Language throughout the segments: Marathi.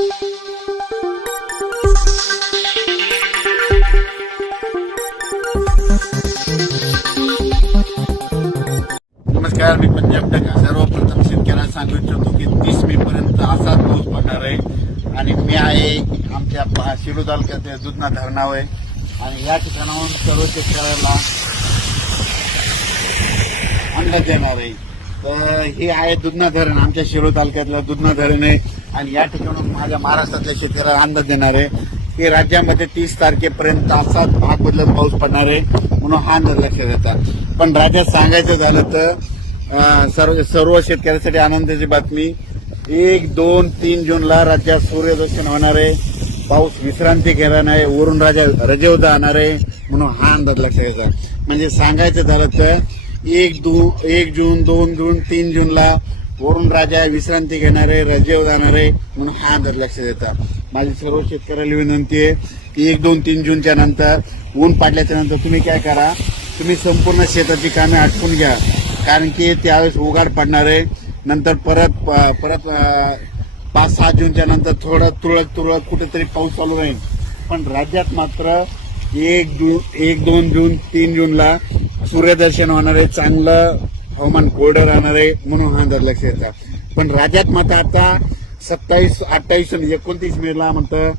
नमस्कार मी पंजाब टका. सर्वप्रथम शेतकऱ्यांना सांगू इच्छितो की तीस मे पर्यंत असाच पाऊस पडणार आहे. आणि मी आहे आमच्या शिरू तालुक्यात दुधना धरणावर आहे. आणि या ठिकाणाहून सर्व शेतकऱ्याला आणण्यात येणार आहे. तर हे आहे दुधना धरण आमच्या शिरो तालुक्यातलं दुधना धरण आहे. आणि या ठिकाणून माझ्या महाराष्ट्रातल्या शेतकऱ्याला अंदाज देणार आहे. की राज्यामध्ये तीस तारखेपर्यंत तासात भाग बदलत पाऊस पडणार आहे. म्हणून हा अंदाज लक्षात येतात. पण राज्यात सांगायचं झालं तर सर्व सर्व शेतकऱ्यांसाठी आनंदाची बातमी. एक दोन तीन जूनला राज्यात सूर्यदर्शन होणार आहे. पाऊस विश्रांती घेणार नाही वरून राजा रजेवदा आणणार आहे. म्हणून हा अंदाज लक्षात घ्यायचा म्हणजे सांगायचं झालं तर एक दोन एक जून दोन जून तीन जूनला वरून राजा विश्रांती घेणारे रजेव रजेवर म्हणून हा दर लक्षात येतात माझी सर्व शेतकऱ्याला विनंती आहे की एक दोन तीन जूनच्या नंतर ऊन पाडल्याच्या नंतर तुम्ही काय करा तुम्ही संपूर्ण शेताची कामे आटपून घ्या. कारण की त्यावेळेस उघाड पडणार आहे. नंतर परत परत पाच सहा जूनच्या नंतर थोडं तुरळक तुरळक कुठेतरी पाऊस चालू राहील. पण राज्यात मात्र एक जून एक दोन जून तीन जूनला सूर्यदर्शन होणार आहे चांगलं हवामान कोरडं राहणार आहे म्हणून हा अंदाज लक्ष येतात पण राज्यात मात्र आता सत्तावीस अठ्ठावीस आणि एकोणतीस मेला म्हणतं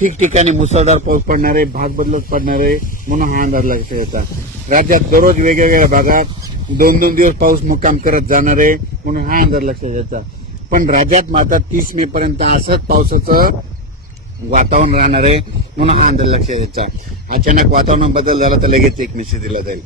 ठिकठिकाणी मुसळधार पाऊस पडणार आहे भाग बदलत पडणार आहे म्हणून हा अंदाज लक्षात येतात राज्यात दररोज वेगवेगळ्या भागात दोन दोन दिवस पाऊस मुक्काम करत जाणार आहे म्हणून हा अंदाज लक्षात येतात पण राज्यात मात्र तीस मे पर्यंत असंच पावसाचं वातावरण राहणार आहे म्हणून हा अंदाज लक्षात यायचा अचानक वातावरण बदल झाला तर लगेच एक मेसेज दिला जाईल.